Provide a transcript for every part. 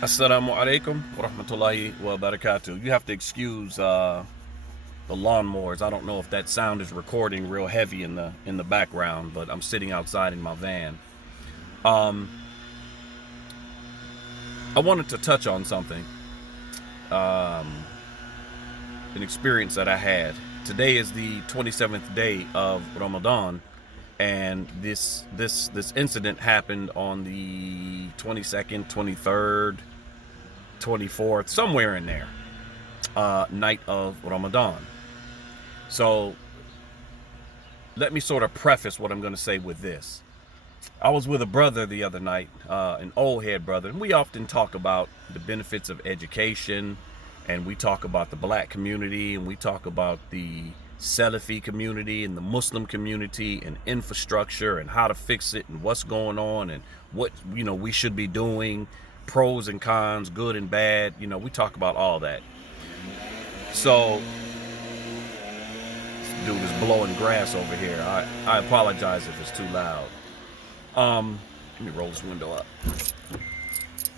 Assalamu alaikum wa rahmatullahi wa barakatuh. You have to excuse the lawnmowers. I don't know if that sound is recording real heavy in the background, but I'm sitting outside in my van. Um, I wanted to touch on something, um, an experience that I had. Today is the 27th day of Ramadan, and this incident happened on the 22nd, 23rd, 24th, somewhere in there, night of Ramadan. So let me sort of preface what I'm going to say with this. I was with a brother the other night, an old head brother, and we often talk about the benefits of education, and we talk about the black community, and we talk about the Salafi community and the Muslim community and infrastructure and how to fix it and what's going on and what we should be doing, pros and cons, good and bad. We talk about all that. So this dude is blowing grass over here. I apologize if it's too loud. Let me roll this window up.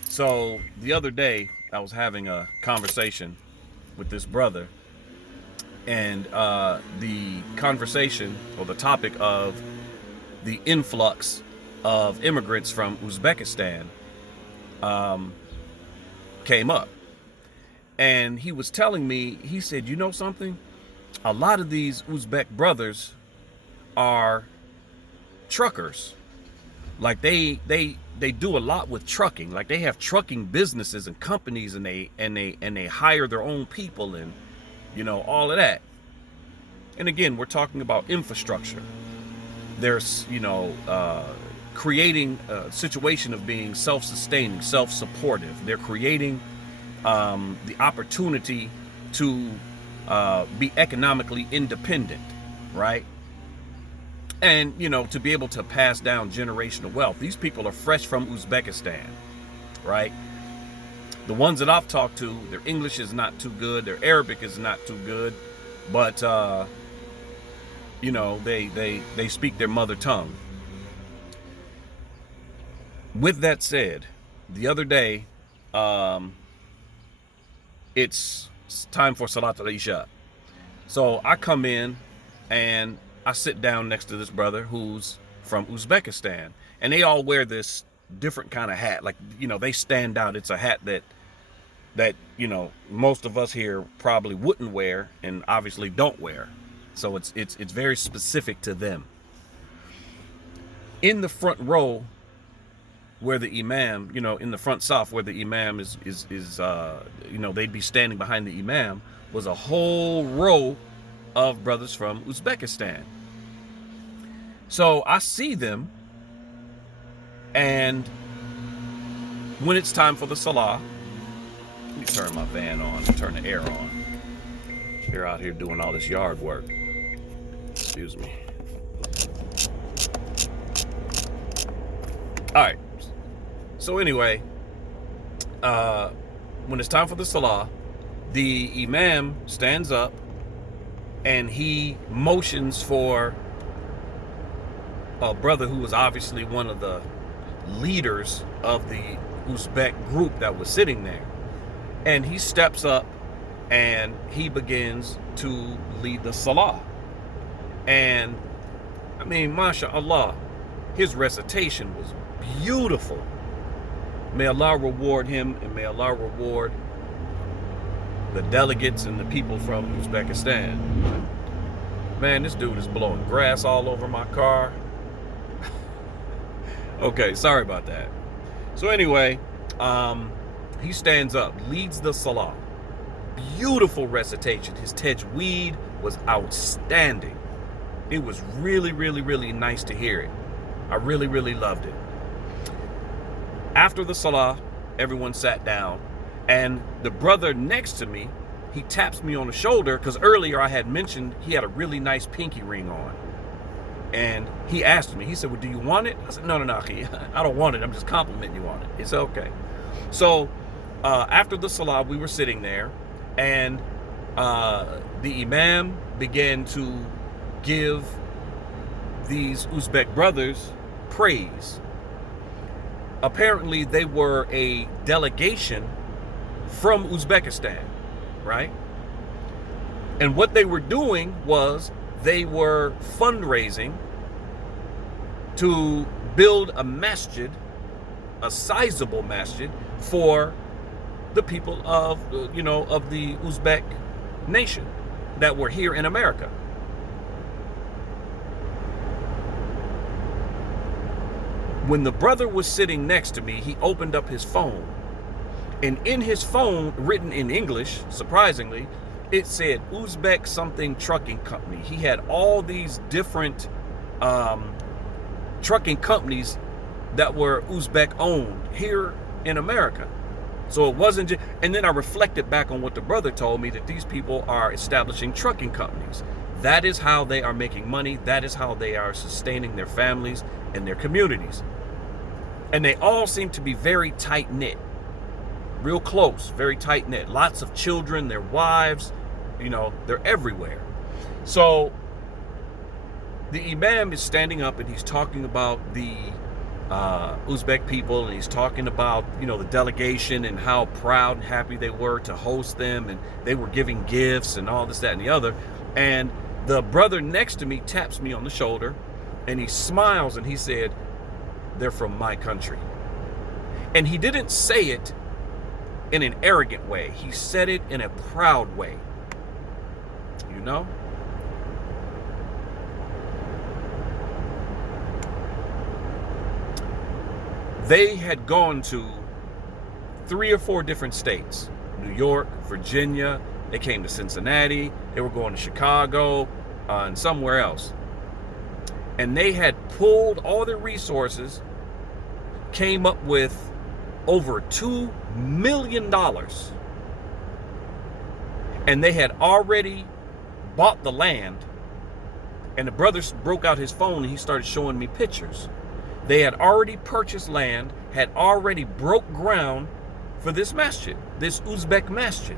So the other day I was having a conversation with this brother, and the conversation, or the topic of the influx of immigrants from Uzbekistan, came up. And he was telling me, he said, you know something? A lot of these Uzbek brothers are truckers. Like they do a lot with trucking. Like they have trucking businesses and companies, and they hire their own people, and all of that. And again, we're talking about infrastructure. There's creating a situation of being self-sustaining, self-supportive. They're creating the opportunity to be economically independent, right? And to be able to pass down generational wealth. These people are fresh from Uzbekistan, right? The ones that I've talked to, their English is not too good, their Arabic is not too good, but they speak their mother tongue. With that said, the other day, it's time for Salat al-Isha. So I come in and I sit down next to this brother who's from Uzbekistan, and they all wear this different kind of hat. Like, they stand out. It's a hat that most of us here probably wouldn't wear and obviously don't wear. So it's very specific to them. In the front row, where the imam, in the front saf, where the imam is they'd be standing behind the imam, was a whole row of brothers from Uzbekistan. So I see them, and when it's time for the salah, let me turn my van on, turn the air on. They're out here doing all this yard work. Excuse me. All right. So anyway, when it's time for the salah, the imam stands up and he motions for a brother who was obviously one of the leaders of the Uzbek group that was sitting there. And he steps up and he begins to lead the salah. And I mean, mashallah, his recitation was beautiful. May Allah reward him, and may Allah reward the delegates and the people from Uzbekistan. Man, this dude is blowing grass all over my car. Okay, sorry about that. So anyway, he stands up, leads the salah. Beautiful recitation. His tajweed was outstanding. It was really, really, really nice to hear it. I really, really loved it. After the salah, everyone sat down, and the brother next to me, he taps me on the shoulder, because earlier I had mentioned he had a really nice pinky ring on. And he asked me, he said, well, do you want it? I said, no, I don't want it. I'm just complimenting you on it. He said, okay. So after the salah, we were sitting there, and the imam began to give these Uzbek brothers praise. apparently they were a delegation from Uzbekistan, right? And what they were doing was they were fundraising to build a masjid, a sizable masjid, for the people of, of the Uzbek nation that were here in America. When the brother was sitting next to me, he opened up his phone. And in his phone, written in English, surprisingly, it said Uzbek something trucking company. He had all these different trucking companies that were Uzbek owned here in America. So it wasn't just, and then I reflected back on what the brother told me, that these people are establishing trucking companies. That is how they are making money. That is how they are sustaining their families and their communities. And they all seem to be very tight-knit, real close, very tight-knit. Lots of children, their wives, they're everywhere. So the imam is standing up and he's talking about the Uzbek people, and he's talking about, the delegation and how proud and happy they were to host them, and they were giving gifts and all this, that, and the other. And the brother next to me taps me on the shoulder and he smiles and he said, "They're from my country." And he didn't say it in an arrogant way. He said it in a proud way. They had gone to 3 or 4 different states: New York, Virginia. They came to Cincinnati. They were going to Chicago and somewhere else. And they had pulled all their resources, came up with over $2 million. And they had already bought the land. And the brother broke out his phone and he started showing me pictures. They had already purchased land, had already broke ground for this masjid, this Uzbek masjid.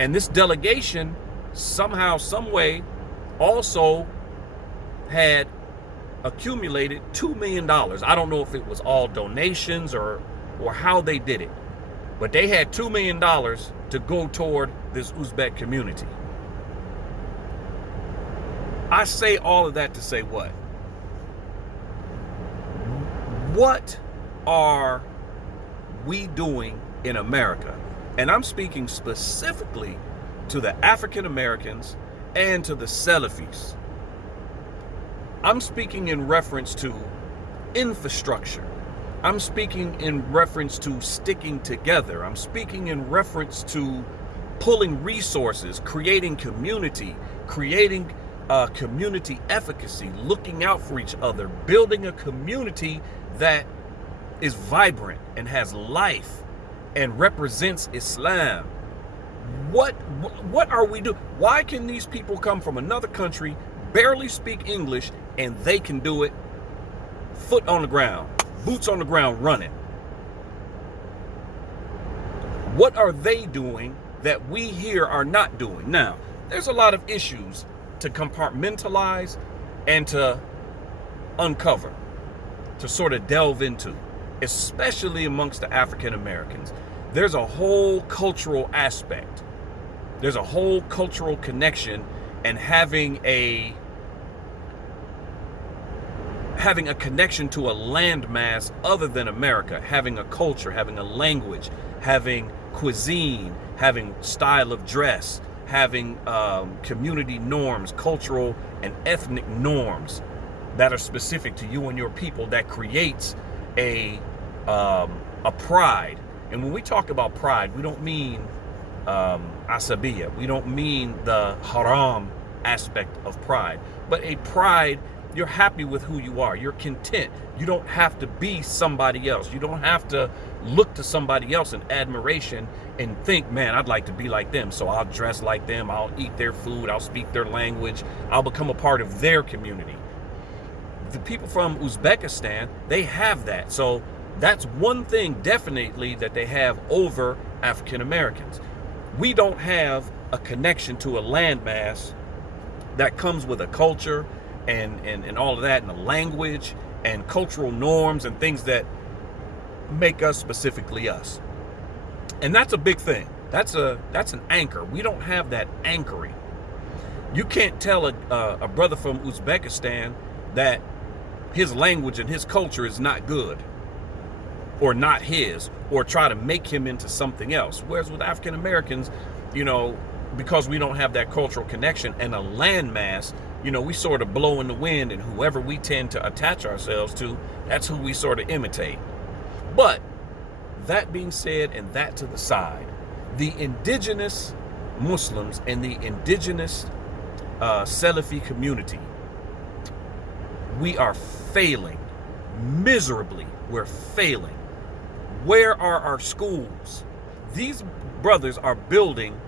And this delegation, somehow, some way, also had accumulated $2 million. I don't know if it was all donations or how they did it, but they had $2 million to go toward this Uzbek community. I say all of that to say what? What are we doing in America? And I'm speaking specifically to the African Americans and to the Salafis. I'm speaking in reference to infrastructure. I'm speaking in reference to sticking together. I'm speaking in reference to pulling resources, creating community, creating community efficacy, looking out for each other, building a community that is vibrant and has life and represents Islam. What are we doing? Why can these people come from another country, barely speak English, and they can do it foot on the ground, boots on the ground, running? What are they doing that we here are not doing? Now, there's a lot of issues to compartmentalize and to uncover, to sort of delve into, especially amongst the African Americans. There's a whole cultural aspect. There's a whole cultural connection, and having a connection to a landmass other than America, having a culture, having a language, having cuisine, having style of dress, having community norms, cultural and ethnic norms that are specific to you and your people, that creates a pride. And when we talk about pride, we don't mean asabiya. We don't mean the haram aspect of pride, but a pride. You're happy with who you are. You're content. You don't have to be somebody else. You don't have to look to somebody else in admiration and think, man, I'd like to be like them. So I'll dress like them. I'll eat their food. I'll speak their language. I'll become a part of their community. The people from Uzbekistan, they have that. So that's one thing definitely that they have over African Americans. We don't have a connection to a landmass that comes with a culture and all of that, and a language and cultural norms and things that make us specifically us. And that's a big thing. That's an anchor. We don't have that anchoring. You can't tell a brother from Uzbekistan that his language and his culture is not good or not his, or try to make him into something else. Whereas with African Americans, because we don't have that cultural connection and a landmass, we sort of blow in the wind, and whoever we tend to attach ourselves to, that's who we sort of imitate. But that being said, and that to the side, the indigenous Muslims and the indigenous Salafi community, we are failing miserably. We're failing. Where are our schools? These brothers are building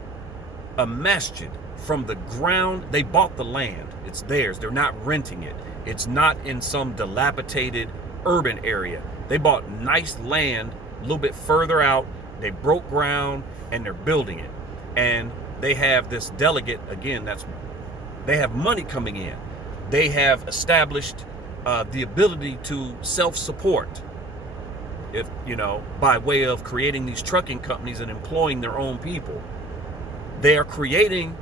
a masjid from the ground. They bought the land. It's theirs. They're not renting it. It's not in some dilapidated urban area. They bought nice land a little bit further out. They broke ground and they're building it. And they have this delegate, again, they have money coming in. They have established the ability to self-support, by way of creating these trucking companies and employing their own people. They are creating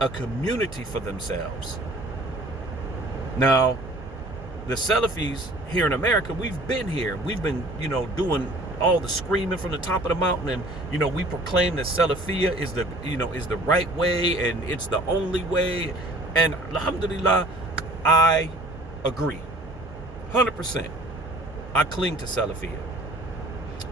a community for themselves. Now, the Salafis here in America, we've been here. We've been, doing all the screaming from the top of the mountain, and we proclaim that Salafiyya is the right way and it's the only way. And alhamdulillah, I agree 100%. I cling to Salafiyya.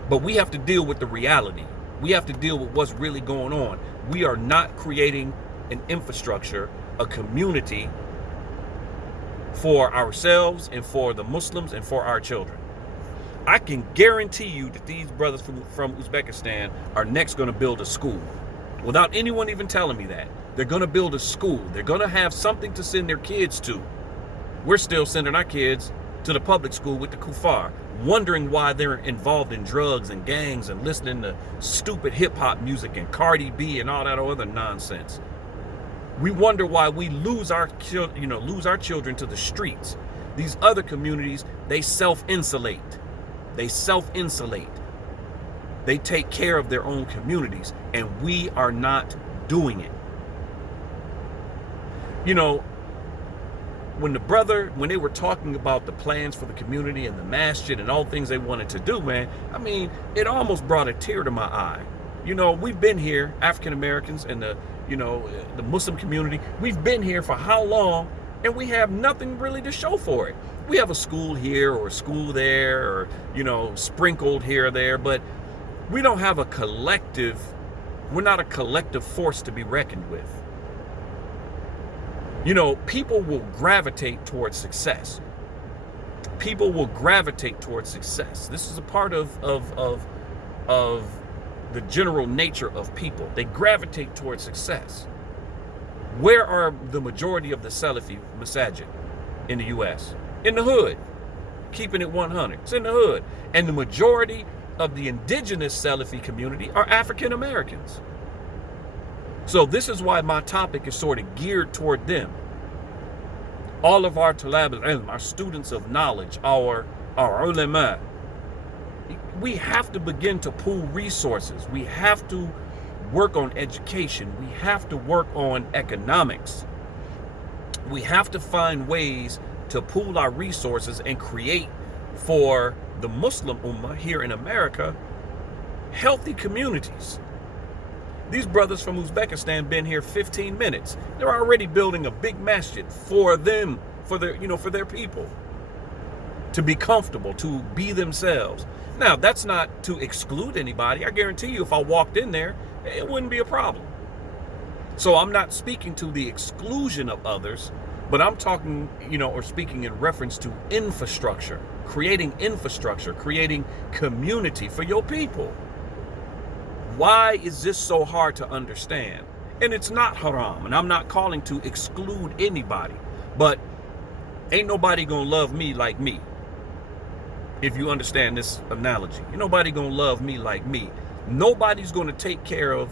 But we have to deal with the reality. We have to deal with what's really going on. We are not creating an infrastructure, a community for ourselves and for the Muslims and for our children. I can guarantee you that these brothers from Uzbekistan are next going to build a school without anyone even telling me that. They're going to build a school. They're going to have something to send their kids to. We're still sending our kids to the public school with the kuffar, wondering why they're involved in drugs and gangs and listening to stupid hip-hop music and Cardi B and all that other nonsense. We wonder why we lose our children to the streets. These other communities, they self-insulate. They self-insulate. They take care of their own communities, and we are not doing it. When they were talking about the plans for the community and the masjid and all things they wanted to do, man, it almost brought a tear to my eye. We've been here, African Americans and the Muslim community, we've been here for how long, and we have nothing really to show for it. We have a school here or a school there, or, sprinkled here or there, but we don't have we're not a collective force to be reckoned with. People will gravitate towards success. People will gravitate towards success. This is a part of the general nature of people. They gravitate towards success. Where are the majority of the Salafi masajid in the U.S.? In the hood. Keeping it 100. It's in the hood. And the majority of the indigenous Salafi community are African Americans. So this is why my topic is sort of geared toward them. All of our talab al-ilm, our students of knowledge, our ulama, we have to begin to pool resources. We have to work on education. We have to work on economics. We have to find ways to pool our resources and create for the Muslim Ummah here in America healthy communities. These brothers from Uzbekistan been here 15 minutes. They're already building a big masjid for them, for their people, to be comfortable, to be themselves. Now, that's not to exclude anybody. I guarantee you, if I walked in there, it wouldn't be a problem. So I'm not speaking to the exclusion of others, but I'm talking, or speaking in reference to infrastructure, creating community for your people. Why is this so hard to understand? And it's not haram, and I'm not calling to exclude anybody, but ain't nobody gonna love me like me. If you understand this analogy, ain't nobody gonna love me like me. Nobody's gonna take care of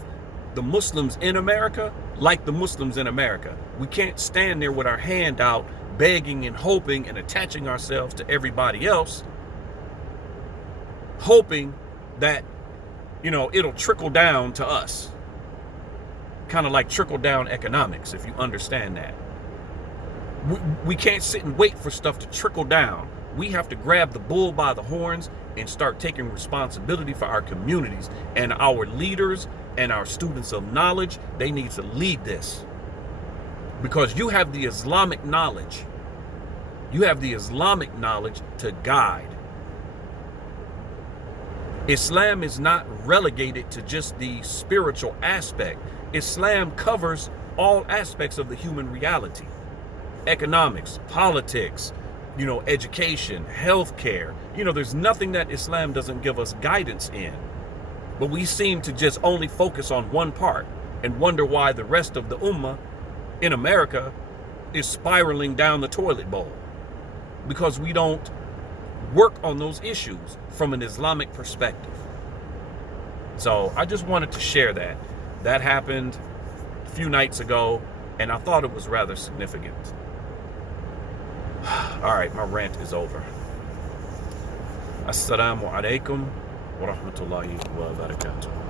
the Muslims in America like the Muslims in America. We can't stand there with our hand out, begging and hoping and attaching ourselves to everybody else, hoping that, you know, it'll trickle down to us. Kind of like trickle down economics, if you understand that. We can't sit and wait for stuff to trickle down. We have to grab the bull by the horns and start taking responsibility for our communities. And our leaders and our students of knowledge, they need to lead this. Because you have the Islamic knowledge. You have the Islamic knowledge to guide. Islam is not relegated to just the spiritual aspect. Islam covers all aspects of the human reality. Economics, politics, you know, education, healthcare. You know, there's nothing that Islam doesn't give us guidance in. But we seem to just only focus on one part and wonder why the rest of the ummah in America is spiraling down the toilet bowl. Because we don't work on those issues from an Islamic perspective. So I just wanted to share that. That happened a few nights ago, and I thought it was rather significant. All right, my rant is over. Assalamu alaikum wa rahmatullahi wa barakatuh.